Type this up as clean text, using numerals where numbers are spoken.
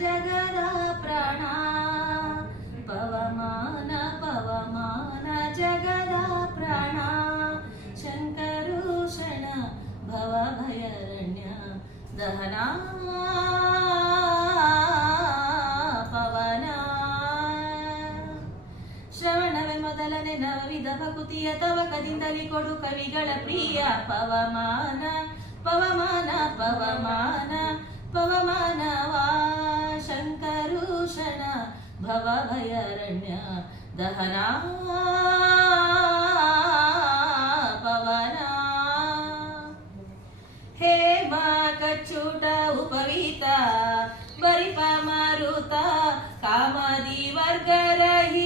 ಜಗದ ಪ್ರಾಣ ಪವಮಾನ ಪವಮಾನ ಜಗದ ಪ್ರಾಣ ಶಂಕರುಷಣ ಭವ ಭಯರಣ್ಯ ದಹನ ಪವನ ಶ್ರವಣವೇ ಮೊದಲನೇ ನವವಿಧ ಭಕುತಿಯ ತವಕದಿಂದಲೇ ಕೊಡು ಕವಿಗಳ ಪ್ರಿಯ ಪವಮಾನ ಪವಮಾನ ಪವಮಾನ ಪವಮಾನವಾ ಶಂಕರುಷಣ ಭವ ಭಯರಣ್ಯ ದಹನ ಪವನ ಹೇಮ ಕಚ್ಚುಟ ಉಪವೀತ ಬರಿಪ ಮಾರುತ ಕಾಮದಿ ವರ್ಗರಹಿತ